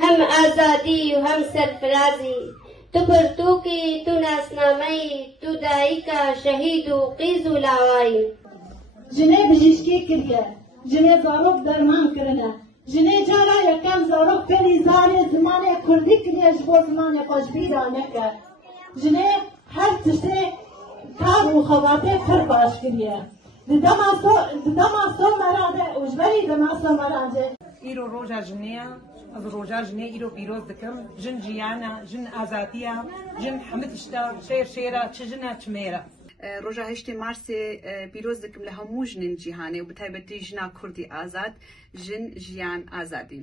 हम आजादी हम सरफराजी तो परतू की तू नासनामई तू दाई का शहीदू कीजू लावाई जिन्हें बजिश्की किया जिन्हें ज़ारुक दरमान करना जिन्हें जरा यकम ज़ारुक पेरी ज़ारे ज़माने कुर्दी किया जबो ज़माने पजबीर आने का जिन्हें हर तसे कार उखवाते फिर बाश किया दमासो मरादे उजबरी दमासो मरादे إيرو روجا جنيا از روجا جنيا إيرو بيروز دكم جن جيانا جن آزاتيا جن حمد اشتا شير شيرا تشجنا تميرا روجا هشت مارس بيروز دكم لهمو جنين جيهاني وبتايبتي جنا كردي آزاد جن جيان آزادين